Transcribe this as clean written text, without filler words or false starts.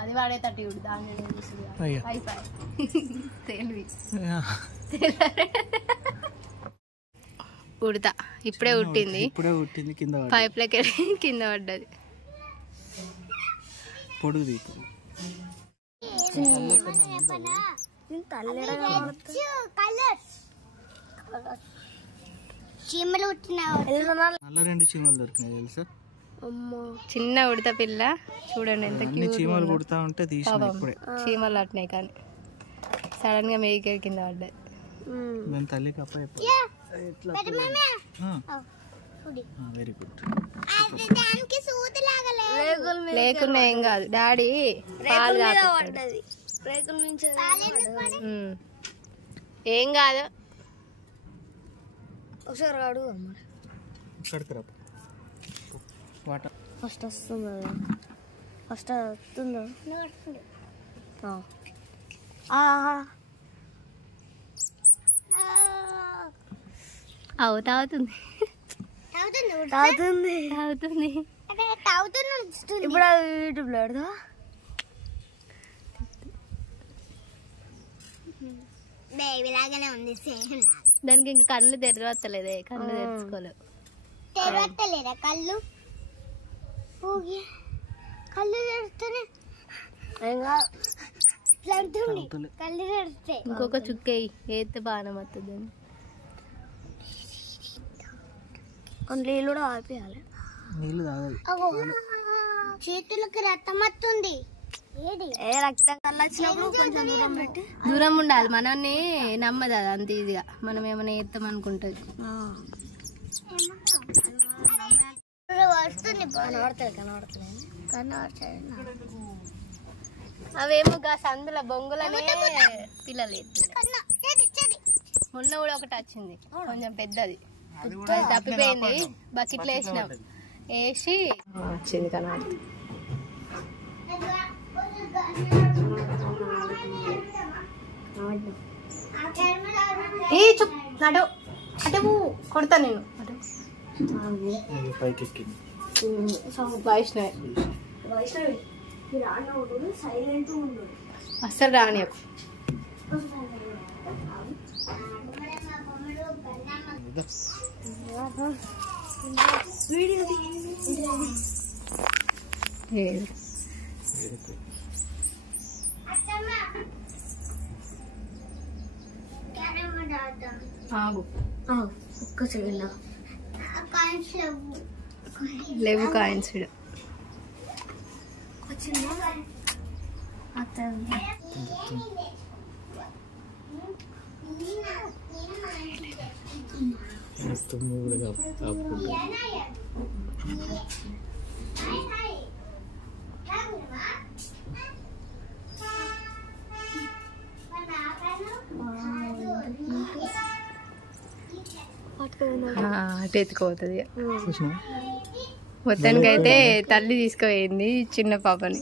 అది వాడేటట్టు చూడు దాన్ని ఉడతా ఇప్పుడే ఉట్టింది పైప్లకి కింద పడ్డది పొడుగుది నల్ల 2 చీమలు దొరికినాయి తెలుసా. చిన్న ఉడత పిల్ల చూడండి ఎంత చీమలు కుడతా ఉంటే తీసిన ఇప్పుడే చీమలు అట్టినాయి కానీ సడన్ గా మేక కింద పడ్డది. దాని తల్లి కప్ప వెరీ గుడ్. లేకున్నా ఏం కాదు డాడీ పాలు ఏం కాదు ఒకసారి అడుగు ఫస్ట్ వస్తుందా ఫస్ట్ వస్తుందా తాగుతుంది ఇప్పుడు యూట్యూబ్లో పెడదా దానికి ఇంకా కన్ను తెరవత్తలేదే కన్ను తెరుచుకోలేవు కళ్ళు కళ్ళు తెరుస్తూనే కళ్ళు తెరుస్తాయి. ఇంకొక చుక్క వేస్తే బాగానే వస్తుంది అని నీళ్ళు కూడా ఆపేయాలి. నీళ్ళు తాగాలి. చేతులకి రక్తం వస్తుంది. రక్తం కళ్ళొచ్చినప్పుడు కొంచెం దూరం పెట్టి దూరం ఉండాలి. మనల్ని నమ్మదు అది అంత ఈజీగా. మనం ఏమైనా చేస్తాం అనుకుంటుంది. అవేమో సందుల బొంగులనే పిల్లలు మొన్న కూడా ఒకటి వచ్చింది కొంచెం పెద్దది తప్పిపోయింది. బకెట్లో వేసినాం వేసి వచ్చింది కనబడుతుంది. నడు అటు కొడతా నేను అస్సలు రాని ఒక్క సెకండ్ లేవు కాయిన్స్ అటు ఎత్తుకోతుంది. మొత్తానికైతే తల్లి తీసుకుపోయింది చిన్న పాపని.